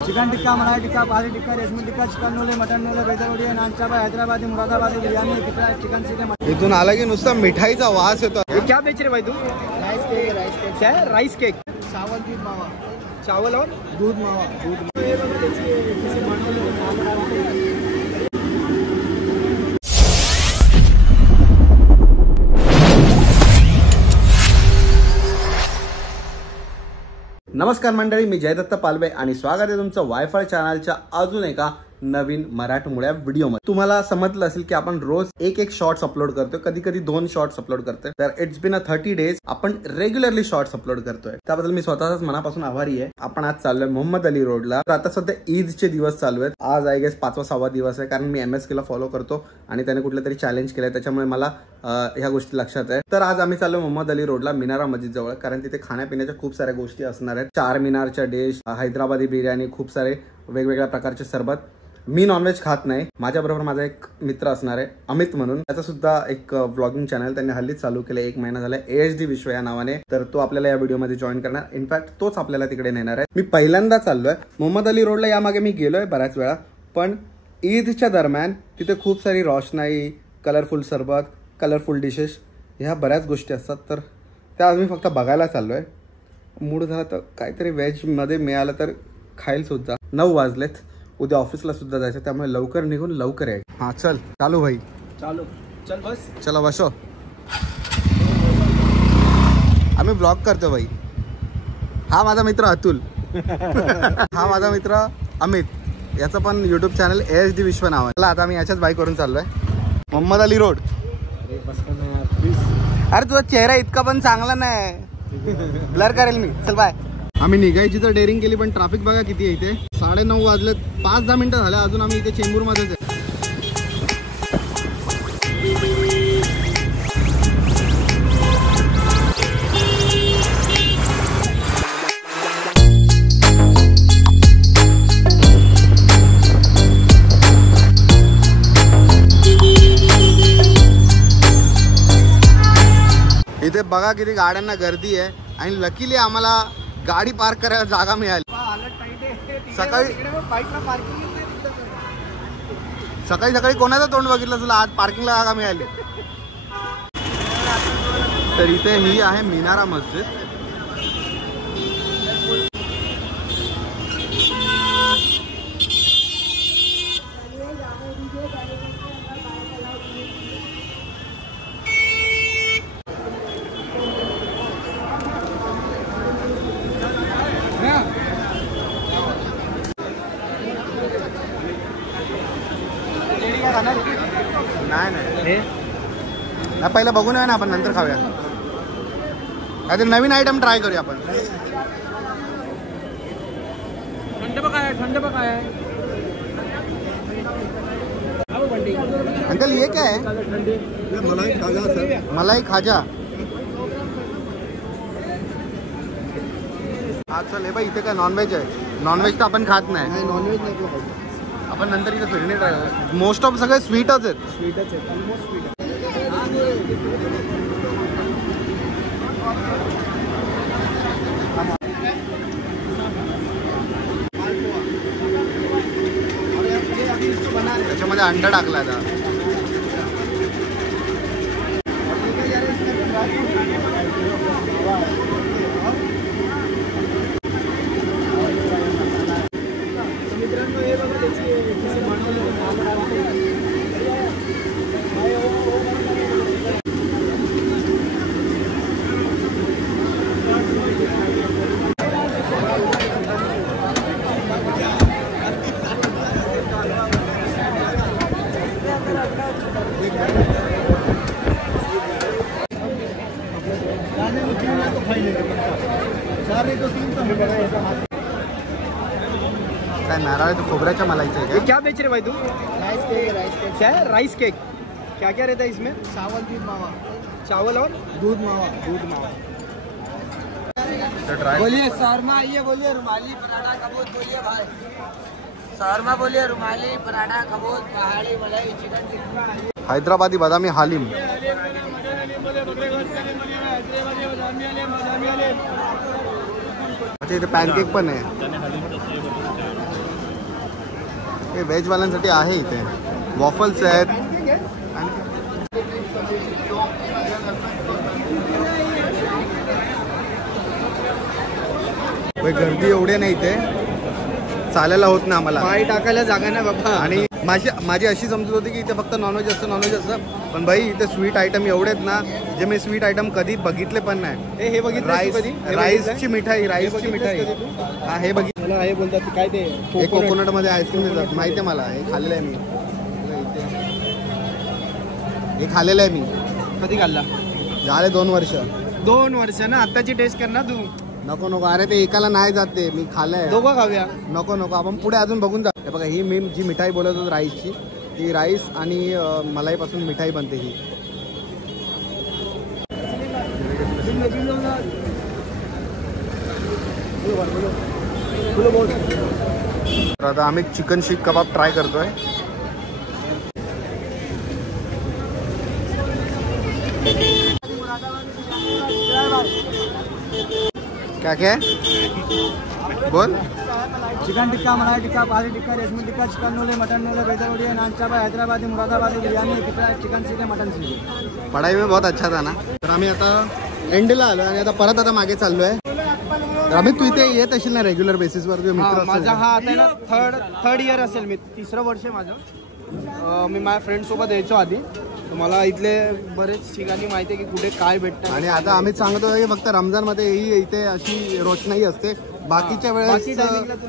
चिकन टिक्का, मलाई टिक्का, पाली टिक्का, रेशमी टिक्का, चिकन नोले, मटन नोले, बेदरवडी, नान चाबा, हैदराबादी, मुरादाबादी बिर्याणी, चिकन सीखे। इथून आला की नुसता मिठाईचा वास येतो। क्या बेच रहे भाई तू? Rice cake. राइस केक क्या है? राइस केक, चावल दूध मावा, चावल और दूध मावा, दूध। नमस्कार मंडळी, मी जयदत्त पालवे आणि स्वागत आहे तुमचं वायफाय चॅनलच्या अजून एका नवीन मराठमोळ्या व्हिडिओमध्ये। तुम्हाला समजलं असेल की आपण रोज एक शॉर्ट्स अपलोड करतोय, कधी कधी 2 शॉर्ट्स अपलोड करतोय। तर इट्स बीन 30 डेज आपण रेग्युलरली शॉर्ट्स अपलोड करतोय, त्याबद्दल मी स्वतःच मनापासून आभारी आहे। आपण आज चाललोय मोहम्मद अली रोडला। तर आता सध्या ईदचे दिवस चालू आहेत। आज आय गेस 5वा-6वा दिवस आहे, कारण मी MSK ला फॉलो करतो आणि त्याने कुठलं तरी चॅलेंज केलंय, त्याच्यामुळे मला ह्या गोष्टी लक्षात आहे। तर आज आम्ही चाललोय मोहम्मद अली रोडला मिनारा मस्जिद जवळ, कारण तिथे खाण्यापिण्याच्या खूप साऱ्या गोष्टी असणार आहेत। 4 मिनारच्या डिश, हैदराबादी बिर्याणी, खूप सारे वेगवेगळ्या प्रकारचे सरबत। मी नॉनव्हेज खात नाही। माझ्याबरोबर माझा एक मित्र असणार आहे अमित म्हणून, त्याचा सुद्धा एक व्लॉगिंग चॅनल त्यांनी हल्लीच चालू केलं, 1 महिना झाला, AHD विश्व या नावाने। तर तो आपल्याला या व्हिडिओमध्ये जॉईन करणार, इनफॅक्ट तोच आपल्याला तिकडे नेणार आहे। मी पहिल्यांदा चाललोय मोहम्मद अली रोडला। यामागे मी गेलोय बऱ्याच वेळा, पण ईदच्या दरम्यान तिथे खूप सारी रोषणाई, कलरफुल सरबत, कलरफुल डिशेस, ह्या बऱ्याच गोष्टी असतात। तर त्या आज मी फक्त बघायला चाललोय। मूड झाला तर काहीतरी व्हेज मध्ये मिळालं तर खाईल सुद्धा। 9 वाजलेत, उद्या ऑफिसला सुद्धा जायचं, त्यामुळे लवकर निघून लवकर याय। हाँ चल चालू भाई, चालू चल बस, चला बसो। आम्ही ब्लॉग करतो भाई। हा माझा मित्र अतुल हा माझा मित्र अमित, याचं पण यूट्यूब चॅनल AHD विश्व नाव आहे। चला आता आम्ही याच्याच बाईक करून चाललोय मोहम्मद अली रोड। अरे तुझा चेहरा इतका पण चांगला नाही, ब्लर करेल मी। चल बाय। आम्ही निघायची तर डेअरिंग केली, पण ट्रॅफिक बघा किती आहे इथे। 9:30 वाजलेत, 5-10 मिनिटं झाले, अजून आम्ही इथे चेंबूरमध्येच आहे। इथे बघा किती गाड्यांना गर्दी आहे, आणि लकीली आम्हाला गाडी पार्क करायला जागा मिळाली। सकाळी कोणाचं तोंड बघितलं तुला, आज पार्किंगला जागा मिळाली। तर इथे ही आहे मिनारा मस्जिद। नाही पहिलं बघून आहे ना, आपण नंतर खाऊया। आता नवीन आयटम ट्राय करूया आपण। ठंड बघा आहे। अंकल ये क्या है? मलाई खाजा सर। मलाई खाजा। हा चल हे बाई, इथे काय नॉनव्हेज आहे? नॉनव्हेज तर आपण खात नाही। नॉनव्हेज नाही, आपण नंतर इथे फिरणे ट्राय करू। मोस्ट ऑफ सगळे स्वीटच आहेत। स्वीटच आहेत, ऑलमोस्ट स्वीट। त्याच्यामध्ये अंडा टाकला आता। काय नारळ खोबऱ्याच्या मलाईचं आहे? क्या बेच रहे भाई तू? Rice cake. राइस केक क्या है? राइस केक क्या क्या रहता है इसमें? चावल दूध मावा, चावल और दूध मावा, दूध मावा। बोलिए शर्मा, ये बोलिए रुमाली पराठा कबूत, बोलिए भाई शर्मा, बोलिए रुमाली पराठा कबूत, पहाड़ी मलाई, चिकन टिक्का, हैदराबादी बदामी हालिम। अच्छा इथे पॅनकेक पण आहे। हे व्हेजवाल्यांसाठी आहे इथे. वॉफल्स आहेत. गर्दी एवढे नाही इथे, चालायला होत नाही आम्हाला, पाय टाकायला जागा नाही बाबा. आणि माझी अशी समजूत होती की इथे फक्त नॉनव्हेज असतं. पण भाई इथे स्वीट आयटम एवढे आहेत ना, जे मी स्वीट आयटम कधी बघितले पण नाही. हे बघितलं राईसची मिठाई. हा हे बघितलं. मला हे बोलतात काय ते कोकोनट मध्ये आईस्क्रीम देतात, माहिती आहे मला. हे खाल्लेलं आहे मी. हे खाल्लेलं आहे मी. कधी खाल्ला? झाले 2 वर्ष. 2 वर्ष ना. आताची टेस्ट कर ना तू. नको अरे ते एकाला नाही जाते. मी खाल्लंय. दोघं खाऊया. नको आपण पुढे अजून बघून जा. बघा ही मी जी मिठाई बोलत होतो राईसची, ती राईस आणि मलाईपासून मिठाई बनते ही. तर आता आम्ही चिकन शीख कबाब ट्राय करतोय. क्या बोल. चिकन टिक्का, मलाई टिक्का, पाली टिक्का, रेशमी टिक्का, चिकन नूले, मटन नूले, बेदर उड़िया, नान चाबा, हैदराबादी, मुरादाबादी बिरयानी, चिकन सीखे, मटन सीखे. पढ़ाई में बहुत अच्छा था ना. तर आम्ही आता एंडला आलो आणि आता परत मागे चाललोय. आम्ही तू इथे येत असेल ना रेग्युलर बेसिसवर? मित्र माझा हा आता ना थर्ड इयर असेल. मी 3रं वर्ष आहे माझं. मी माझ्या फ्रेंड सोबत यायचो आधी. मला इथले बरेच ठिकाणी माहिती आहे की कुठे काय भेटतं. आणि आता आम्ही सांगतोय फक्त रमजान मध्ये ही इथे अशी रोषणाई असते. बाकीच्या वेळेस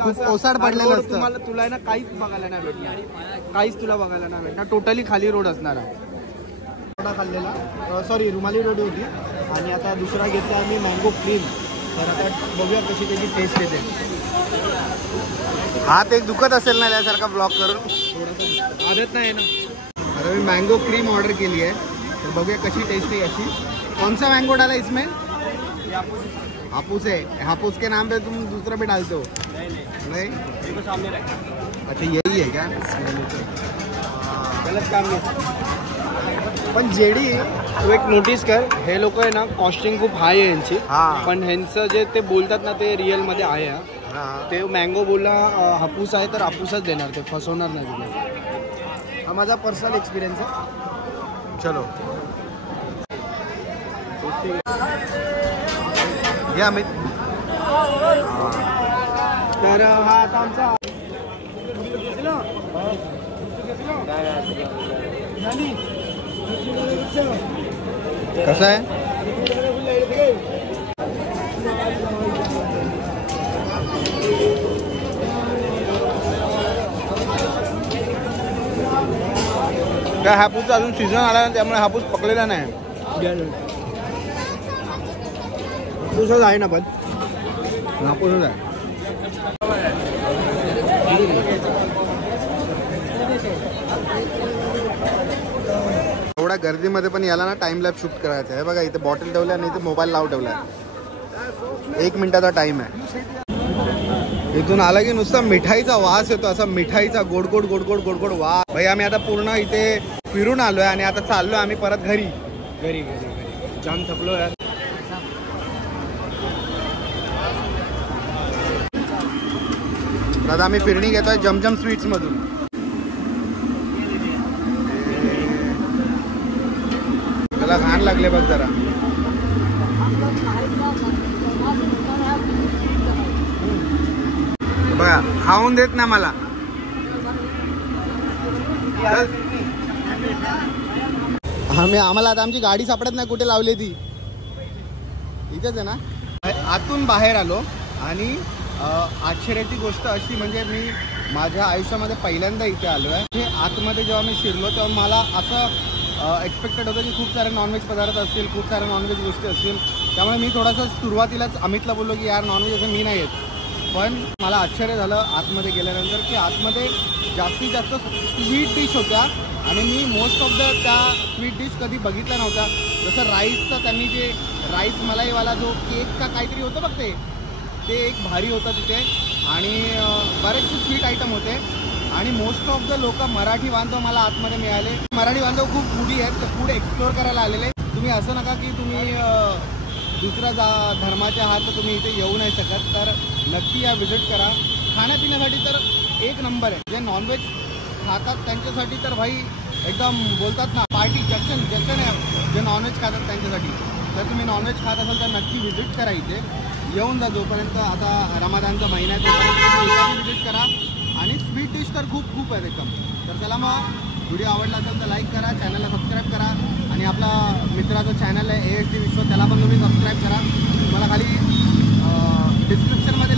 खूप ओसाड पडलेलं असतं. तुला ना काहीच बघायला नाही भेटणार. काहीच तुला बघायला नाही भेटणार. टोटली खाली रोड असणार. खाल्लेला सॉरी रुमाली रोटी होती. आणि आता दुसरा घेतला आम्ही मँगो क्रीम. तर आता बघूया कशी त्याची टेस्ट येते. हात एक दुखत असेल ना त्यासारखा ब्लॉक करून? आदत नाही ना. आता मी मँगो क्रीम ऑर्डर केली आहे. तर बघूया कशी टेस्ट है अच्छी. कौन सा मैंगो डाला इसमें? हापूस है. हापूस के नाम पे तुम दूसरा भी डालते हो? नहीं. अच्छा यही है क्या? गलत काम नाही. पण जेडी तू एक नोटीस कर, हे लोक आहे ना कॉस्टिंग खूप हाय आहे यांची. पण ह्यांचं जे ते बोलतात ना ते रिअल मध्ये आहे. ते मँगो बोलला हापूस आहे तर हापूसच देणार, ते फसवणार नाही तुला. हा माझा पर्सनल एक्सपिरियन्स आहे. चलो या अमित. तर हा आता आमचा कसा आहे? काय हापूसचा अजून सीझन आला त्यामुळे हापूस पकलेला नाही. हापूसच आहे ना. पण हापूसच आहे. एवढ्या गर्दीमध्ये पण याला ना टाइम लॅप शूट करायचं आहे. बघा इथे बॉटल ठेवल्या आणि इथे मोबाईल लाव ठेवलाय. 1 मिनिटाचा टाइम आहे. इथून आला की नुसता मिठाईचा वास येतो, असा मिठाईचा गोड गोड गोड गोड गोड गोड वास. भाई आम्ही आता पूर्ण इथे फिरून आलोय आणि आता चाललोय आम्ही परत घरी. जाम थकलो यार. आता आम्ही फिरणी घेतोय जमजम स्वीट्स मधून. त्याला घाण लागले बघ जरा. बघा खाऊन देत ना मला. आम्हाला आता आमची गाडी सापडत नाही कुठे लावली ती. इथेच आहे ना. आतून बाहेर आलो आणि आश्चर्याची गोष्ट अशी म्हणजे मी माझ्या आयुष्यामध्ये पहिल्यांदा इथे आलो आहे. हे आतमध्ये जेव्हा मी शिरलो तेव्हा मला असं एक्सपेक्टेड होतं की खूप सारे नॉनव्हेज पदार्थ असतील, खूप साऱ्या नॉनव्हेज गोष्टी असतील. त्यामुळे मी थोडासा सुरुवातीलाच अमितला बोललो की यार नॉनव्हेज असं मी नाही येत. पण मला आश्चर्य झालं आतमध्ये गेल्यानंतर की आतमध्ये जास्तीत जास्त स्वीट डिश होत्या आणि मी मोस्ट ऑफ द त्या स्वीट डिश कधी बघितल्या नव्हत्या. जसं राईसचं त्यांनी जे राईस मलाईवाला जो केक का काहीतरी होतं बघ ते एक भारी होतं तिथे. आणि बरेचसे स्वीट आयटम होते. आणि मोस्ट ऑफ द लोक मराठी बांधव मला आतमध्ये मिळाले. मराठी बांधव खूप फूडी आहेत, तर फूड एक्सप्लोअर करायला आलेले. तुम्ही असं नका की तुम्ही दुसऱ्या धर्माचे आहात तर तुम्ही इथे येऊ नाही शकत. तर नक्की या व्हिजिट करा. खाण्यापिण्यासाठी तर एक एक नंबर आहे. जे नॉनव्हेज खातात त्यांच्यासाठी तर भाई एकदम बोलतात ना पार्टी जंक्शन आहे. जे नॉनव्हेज खातात त्यांच्यासाठी. तर तुम्ही नॉनव्हेज खात असाल तर नक्की व्हिजिट करा इथे. येऊन जा जोपर्यंत आता रमजानचा महिना आहे तोपर्यंत व्हिजिट करा. आणि स्वीट डिश तर खूप खूप आहेत एकदम. तर चला मग व्हिडिओ आवडला असेल तर लाईक करा, चॅनलला सबस्क्राईब करा. आणि आपला मित्राचं चॅनल आहे ASD विश्व, त्याला पण तुम्ही सबस्क्राईब करा. तुम्हाला खाली डिस्क्रिप्शनमध्ये